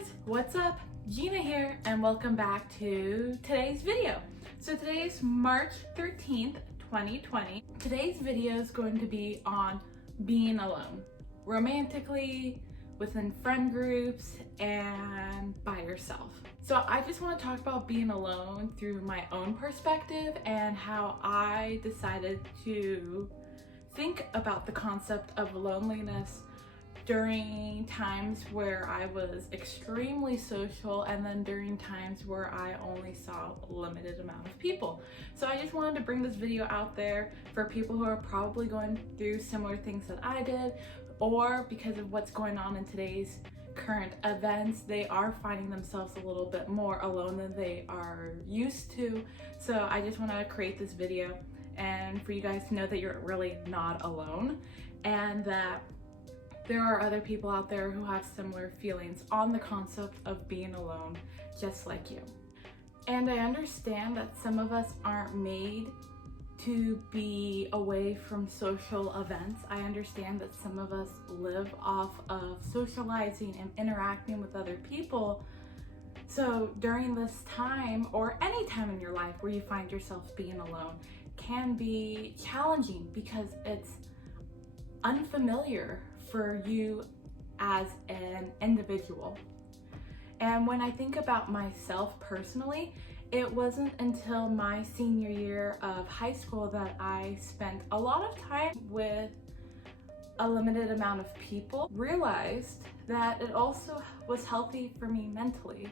guys, what's up? Gina here and welcome back to today's video. So today is March 13th, 2020. Today's video is going to be on being alone, romantically, within friend groups, and by yourself. So I just want to talk about being alone through my own perspective and how I decided to think about the concept of loneliness during times where I was extremely social and then during times where I only saw a limited amount of people. So I just wanted to bring this video out there for people who are probably going through similar things that I did, or because of what's going on in today's current events, they are finding themselves a little bit more alone than they are used to. So I just want to create this video and for you guys to know that you're really not alone and that there are other people out there who have similar feelings on the concept of being alone, just like you. And I understand that some of us aren't made to be away from social events. I understand that some of us live off of socializing and interacting with other people. So during this time, or any time in your life where you find yourself being alone, can be challenging because it's unfamiliar for you as an individual. And when I think about myself personally, it wasn't until my senior year of high school that I spent a lot of time with a limited amount of people, realized that it also was healthy for me mentally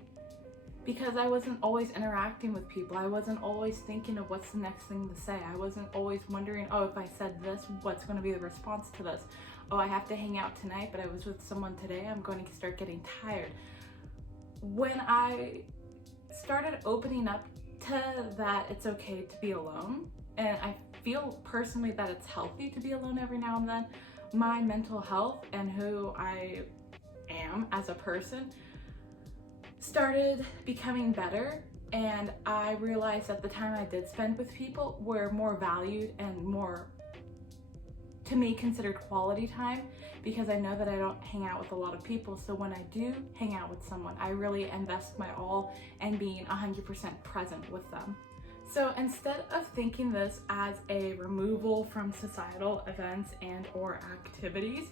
because I wasn't always interacting with people. I wasn't always thinking of what's the next thing to say. I wasn't always wondering, oh, if I said this, what's going to be the response to this? Oh, I have to hang out tonight, but I was with someone today, I'm going to start getting tired. When I started opening up to that it's okay to be alone, and I feel personally that it's healthy to be alone every now and then, my mental health and who I am as a person started becoming better, and I realized that the time I did spend with people were more valued and more, to me, considered quality time, because I know that I don't hang out with a lot of people. So when I do hang out with someone, I really invest my all in being 100% present with them. So instead of thinking this as a removal from societal events and or activities,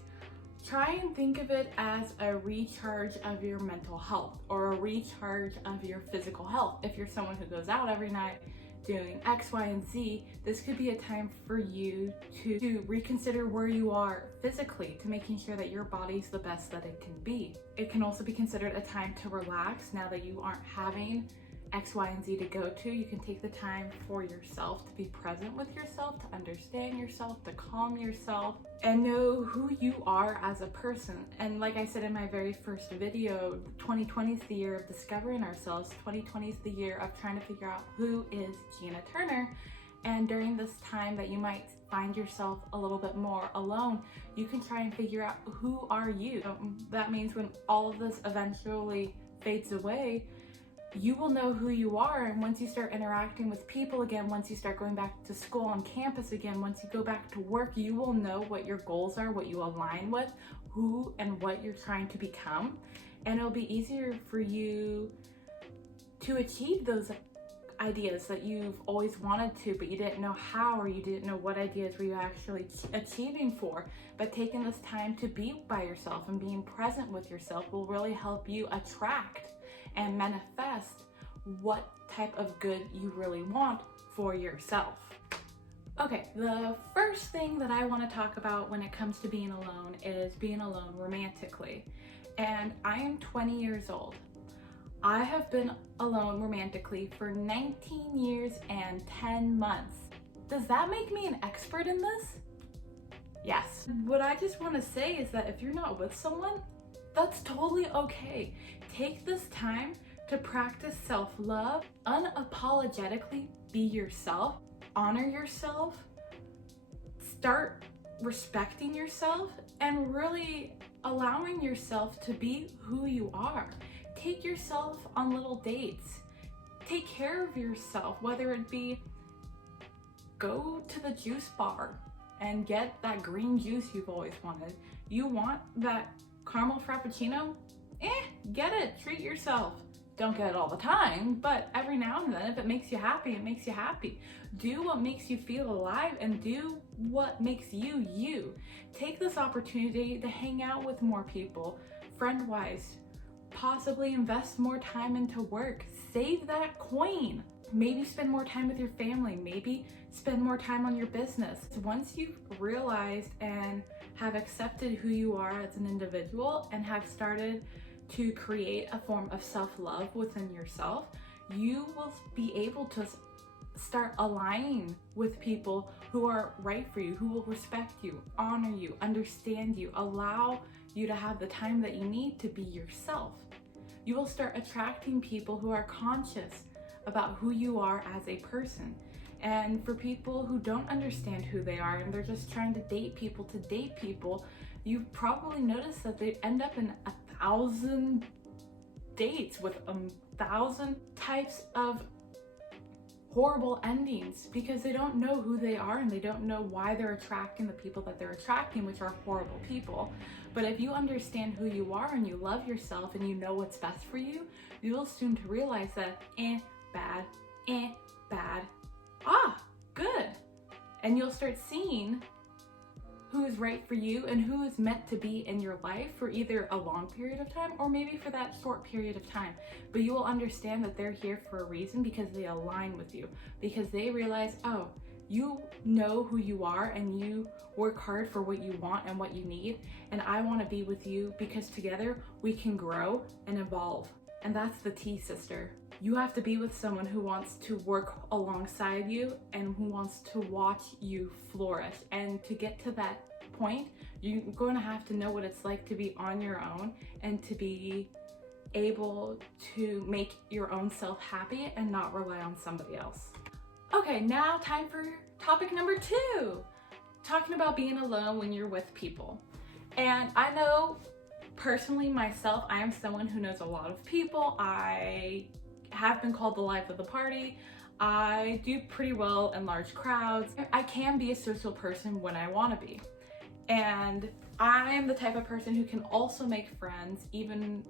try and think of it as a recharge of your mental health or a recharge of your physical health. If you're someone who goes out every night doing X, Y, and Z, this could be a time for you to reconsider where you are physically, to making sure that your body's the best that it can be. It can also be considered a time to relax now that you aren't having X, Y, and Z to go to. You can take the time for yourself to be present with yourself, to understand yourself, to calm yourself, and know who you are as a person. And like I said in my very first video, 2020 is the year of discovering ourselves. 2020 is the year of trying to figure out who is Gina Turner. And during this time that you might find yourself a little bit more alone, you can try and figure out who are you. That means when all of this eventually fades away, you will know who you are, and once you start interacting with people again, once you start going back to school on campus again, once you go back to work, you will know what your goals are, what you align with, who and what you're trying to become, and it'll be easier for you to achieve those ideas that you've always wanted to, but you didn't know how, or you didn't know what ideas were you actually achieving for. But taking this time to be by yourself and being present with yourself will really help you attract and manifest what type of good you really want for yourself. Okay, the first thing that I want to talk about when it comes to being alone is being alone romantically. And I am 20 years old. I have been alone romantically for 19 years and 10 months. Does that make me an expert in this? Yes. What I just want to say is that if you're not with someone, that's totally okay. Take this time to practice self-love, unapologetically be yourself, honor yourself, start respecting yourself, and really allowing yourself to be who you are. Take yourself on little dates. Take care of yourself, whether it be go to the juice bar and get that green juice you've always wanted. You want that caramel frappuccino? get it, treat yourself. Don't get it all the time, but every now and then, if it makes you happy, it makes you happy. Do what makes you feel alive and do what makes you, you. Take this opportunity to hang out with more people, friend-wise. Possibly invest more time into work. Save that coin. Maybe spend more time with your family. Maybe spend more time on your business. Once you've realized and have accepted who you are as an individual and have started to create a form of self-love within yourself, you will be able to start aligning with people who are right for you, who will respect you, honor you, understand you, allow you to have the time that you need to be yourself. You will start attracting people who are conscious about who you are as a person. And for people who don't understand who they are and they're just trying to date people, you've probably noticed that they end up in 1,000 dates with 1,000 types of horrible endings because they don't know who they are and they don't know why they're attracting the people that they're attracting, which are horrible people. But if you understand who you are and you love yourself and you know what's best for you, you'll soon to realize that bad, good. And you'll start seeing who is right for you and who is meant to be in your life for either a long period of time or maybe for that short period of time. But you will understand that they're here for a reason because they align with you, because they realize, oh, you know who you are and you work hard for what you want and what you need. And I want to be with you because together we can grow and evolve. And that's the T, sister. You have to be with someone who wants to work alongside you and who wants to watch you flourish. And to get to that point, you're going to have to know what it's like to be on your own and to be able to make your own self happy and not rely on somebody else. Okay, now time for topic number 2, talking about being alone when you're with people. And I know personally myself, I am someone who knows a lot of people. I have been called the life of the party. I do pretty well in large crowds. I can be a social person when I want to be. And I am the type of person who can also make friends even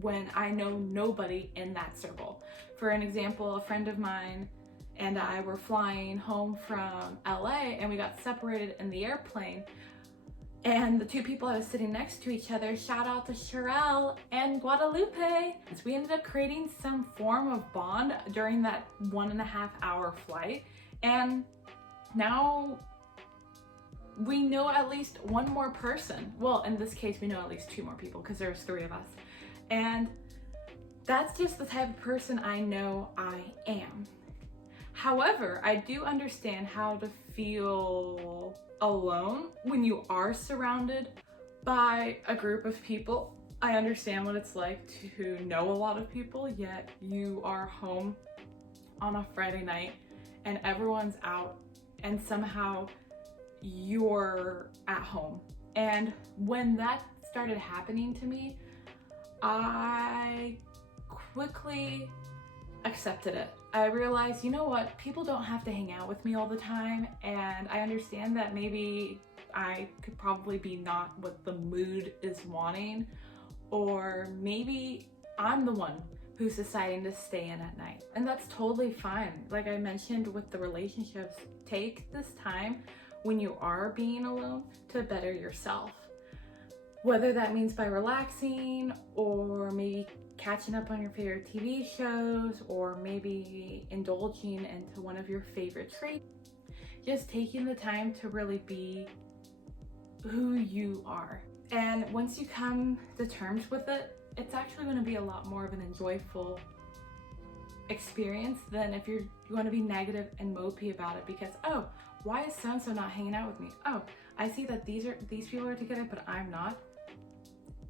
when I know nobody in that circle. For an example, a friend of mine and I were flying home from LA and we got separated in the airplane. And the 2 people I was sitting next to each other, shout out to Sherelle and Guadalupe. So we ended up creating some form of bond during that 1.5-hour flight. And now we know at least one more person. Well, in this case, we know at least 2 more people because there's 3 of us. And that's just the type of person I know I am. However, I do understand how to feel alone when you are surrounded by a group of people. I understand what it's like to know a lot of people, yet you are home on a Friday night and everyone's out and somehow you're at home. And when that started happening to me, I quickly accepted it. I realized, you know what, people don't have to hang out with me all the time, and I understand that maybe I could probably be not what the mood is wanting, or maybe I'm the one who's deciding to stay in at night, and that's totally fine. Like I mentioned with the relationships, take this time when you are being alone to better yourself. Whether that means by relaxing or maybe catching up on your favorite TV shows or maybe indulging into one of your favorite treats. Just taking the time to really be who you are. And once you come to terms with it, it's actually going to be a lot more of an enjoyable experience than if you're going to be negative and mopey about it because, oh, why is so-and-so not hanging out with me? Oh, I see that these people are together, but I'm not.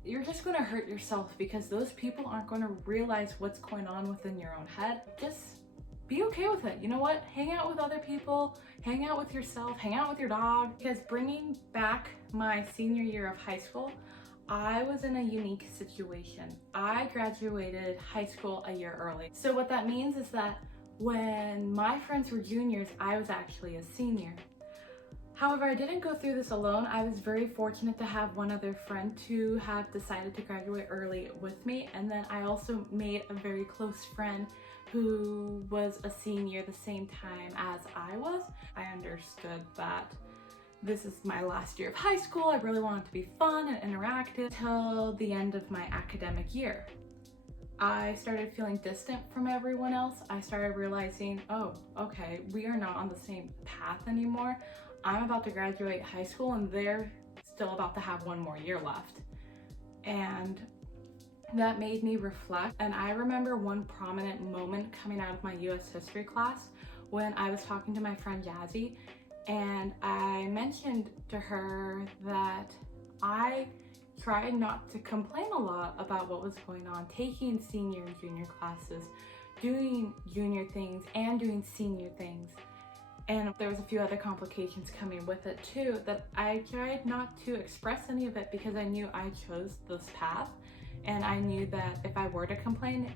You're just going to hurt yourself because those people aren't going to realize what's going on within your own head. Just be okay with it. You know what? Hang out with other people, hang out with yourself, hang out with your dog. Because bringing back my senior year of high school, I was in a unique situation. I graduated high school a year early. So what that means is that when my friends were juniors, I was actually a senior. However, I didn't go through this alone. I was very fortunate to have one other friend to have decided to graduate early with me. And then I also made a very close friend who was a senior the same time as I was. I understood that this is my last year of high school. I really wanted to be fun and interactive till the end of my academic year. I started feeling distant from everyone else. I started realizing, oh, okay, we are not on the same path anymore. I'm about to graduate high school and they're still about to have one more year left. And that made me reflect. And I remember one prominent moment coming out of my US history class when I was talking to my friend Yazzie, and I mentioned to her that I tried not to complain a lot about what was going on, taking senior and junior classes, doing junior things and doing senior things. And there was a few other complications coming with it too, that I tried not to express any of it because I knew I chose this path. And I knew that if I were to complain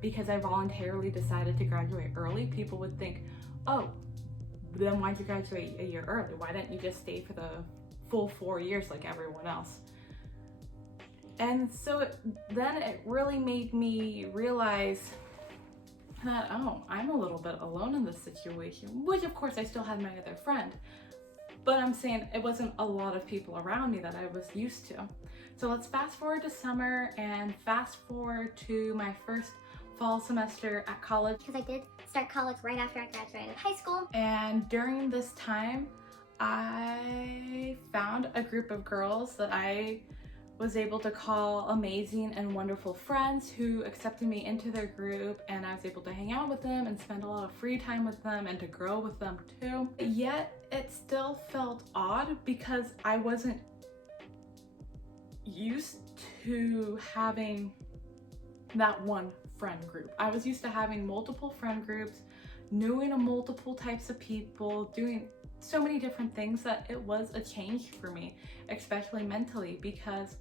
because I voluntarily decided to graduate early, people would think, oh, then why'd you graduate a year early? Why didn't you just stay for the full 4 years like everyone else? And so then it really made me realize that, oh, I'm a little bit alone in this situation, which of course I still had my other friend. But I'm saying it wasn't a lot of people around me that I was used to. So let's fast forward to summer and fast forward to my first fall semester at college. Because I did start college right after I graduated high school. And during this time, I found a group of girls that I was able to call amazing and wonderful friends who accepted me into their group, and I was able to hang out with them and spend a lot of free time with them and to grow with them too. Yet it still felt odd because I wasn't used to having that one friend group. I was used to having multiple friend groups, knowing multiple types of people, doing so many different things that it was a change for me, especially mentally, because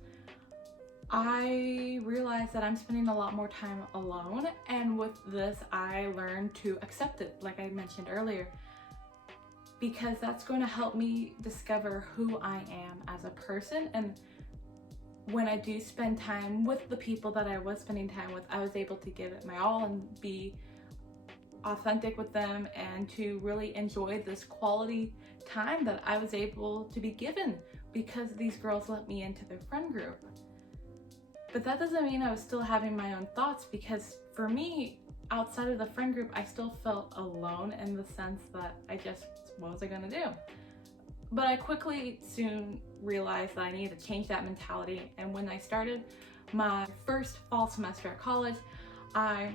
I realized that I'm spending a lot more time alone, and with this I learned to accept it, like I mentioned earlier, because that's going to help me discover who I am as a person. And when I do spend time with the people that I was spending time with, I was able to give it my all and be authentic with them and to really enjoy this quality time that I was able to be given because these girls let me into their friend group. But that doesn't mean I was still having my own thoughts, because for me, outside of the friend group, I still felt alone in the sense that what was I gonna do? But I quickly soon realized that I needed to change that mentality. And when I started my first fall semester at college, I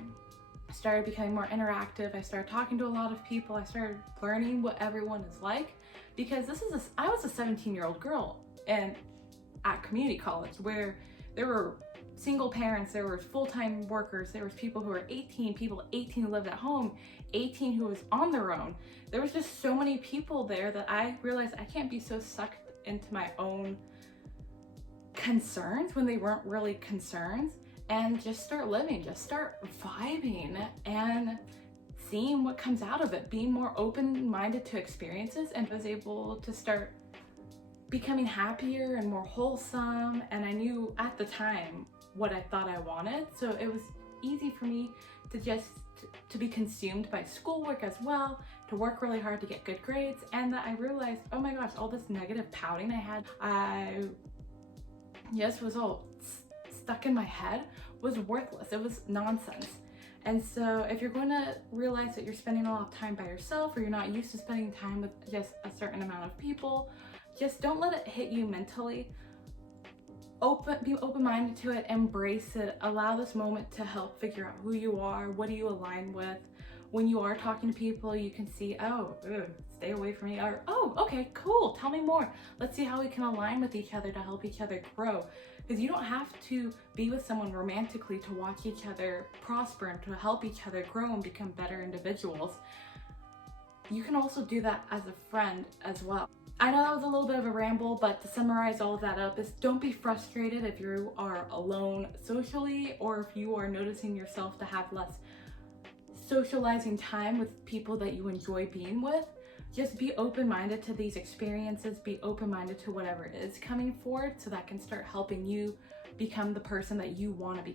started becoming more interactive. I started talking to a lot of people. I started learning what everyone is like, because I was a 17-year-old girl and at community college where there were single parents, there were full-time workers, there was people who were 18, people 18 who lived at home, 18 who was on their own. There was just so many people there that I realized I can't be so sucked into my own concerns when they weren't really concerns, and just start living, just start vibing and seeing what comes out of it, being more open-minded to experiences, and was able to start becoming happier and more wholesome. And I knew at the time what I thought I wanted, so it was easy for me to just to be consumed by schoolwork as well, to work really hard to get good grades. And that I realized, oh my gosh, all this negative pouting I had, I just was all stuck in my head, was worthless. It was nonsense. And so if you're going to realize that you're spending a lot of time by yourself, or you're not used to spending time with just a certain amount of people, just don't let it hit you mentally. Be open-minded to it, embrace it, allow this moment to help figure out who you are, what do you align with. When you are talking to people, you can see, oh, stay away from me, or oh, okay, cool, tell me more. Let's see how we can align with each other to help each other grow. Because you don't have to be with someone romantically to watch each other prosper and to help each other grow and become better individuals. You can also do that as a friend as well. I know that was a little bit of a ramble, but to summarize all of that up is, don't be frustrated if you are alone socially, or if you are noticing yourself to have less socializing time with people that you enjoy being with. just be open-minded to these experiences, be open-minded to whatever is coming forward, so that can start helping you become the person that you want to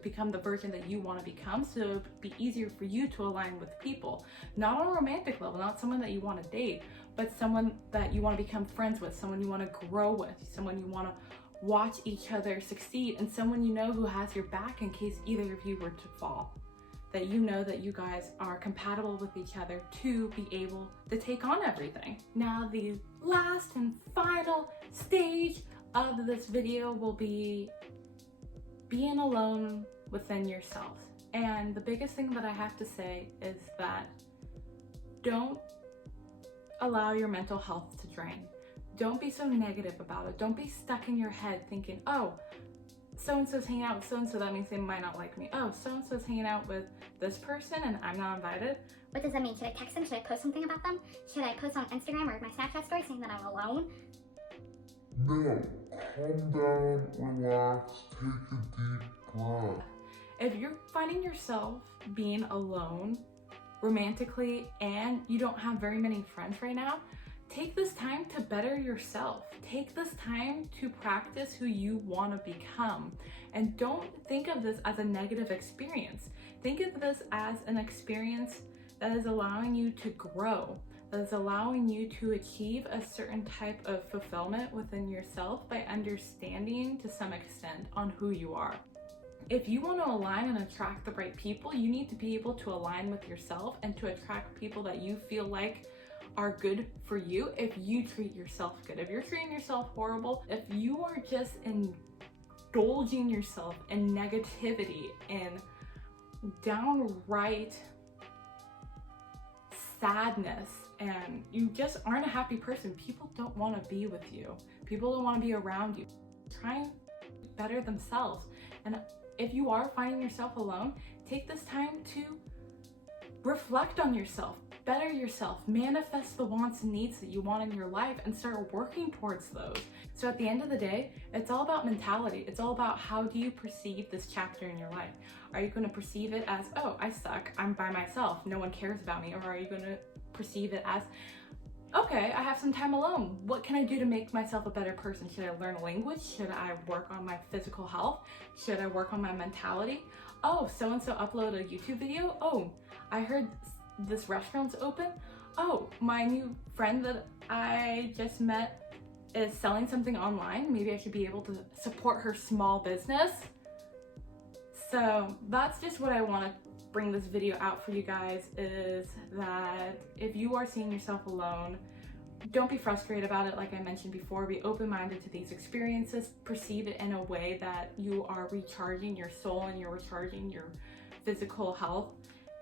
become the version that you want to become, so it'll be easier for you to align with people, not on a romantic level, not someone that you want to date, but someone that you want to become friends with, someone you want to grow with, someone you want to watch each other succeed, and someone you know who has your back in case either of you were to fall. That you know that you guys are compatible with each other to be able to take on everything. Now, the last and final stage of this video will be being alone within yourself. And the biggest thing that I have to say is that don't allow your mental health to drain. Don't be so negative about it. Don't be stuck in your head thinking, oh, so-and-so's hanging out with so-and-so, that means they might not like me. Oh, so-and-so's hanging out with this person and I'm not invited. What does that mean? Should I text them? Should I post something about them? Should I post on Instagram or my Snapchat story saying that I'm alone? No, calm down, relax, take a deep breath. If you're finding yourself being alone romantically and you don't have very many friends right now, take this time to better yourself. Take this time to practice who you want to become. And don't think of this as a negative experience. Think of this as an experience that is allowing you to grow, that is allowing you to achieve a certain type of fulfillment within yourself by understanding to some extent on who you are. If you want to align and attract the right people, you need to be able to align with yourself and to attract people that you feel like are good for you if you treat yourself good. If you're treating yourself horrible, if you are just indulging yourself in negativity and downright sadness and you just aren't a happy person, people don't want to be with you. People don't want to be around you. Try and better themselves. And if you are finding yourself alone, take this time to reflect on yourself, better yourself, manifest the wants and needs that you want in your life and start working towards those. So at the end of the day, it's all about mentality. It's all about how do you perceive this chapter in your life? Are you going to perceive it as, oh, I suck, I'm by myself, no one cares about me? Or are you going to perceive it as, okay, I have some time alone. What can I do to make myself a better person? Should I learn a language? Should I work on my physical health? Should I work on my mentality? Oh, so-and-so uploaded a YouTube video. Oh, I heard this restaurant's open. Oh, my new friend that I just met is selling something online. Maybe I should be able to support her small business. So that's just what I want to bring this video out for you guys, is that if you are seeing yourself alone, don't be frustrated about it. Like I mentioned before, be open-minded to these experiences. Perceive it in a way that you are recharging your soul and you're recharging your physical health.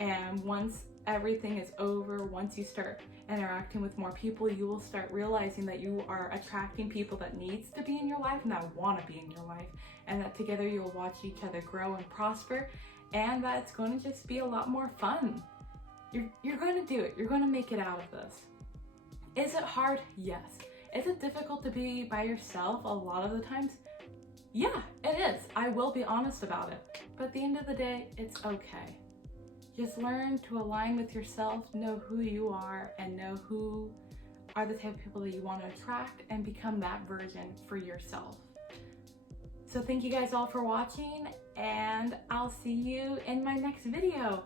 And once everything is over, once you start interacting with more people, you will start realizing that you are attracting people that needs to be in your life and that want to be in your life, and that together you'll watch each other grow and prosper, and that it's going to just be a lot more fun. You're going to do it. You're going to make it out of this. Is it hard? Yes. Is it difficult to be by yourself a lot of the times? Yeah, it is. I will be honest about it. But at the end of the day, it's okay. Just learn to align with yourself, know who you are, and know who are the type of people that you want to attract, and become that version for yourself. So thank you guys all for watching, and I'll see you in my next video.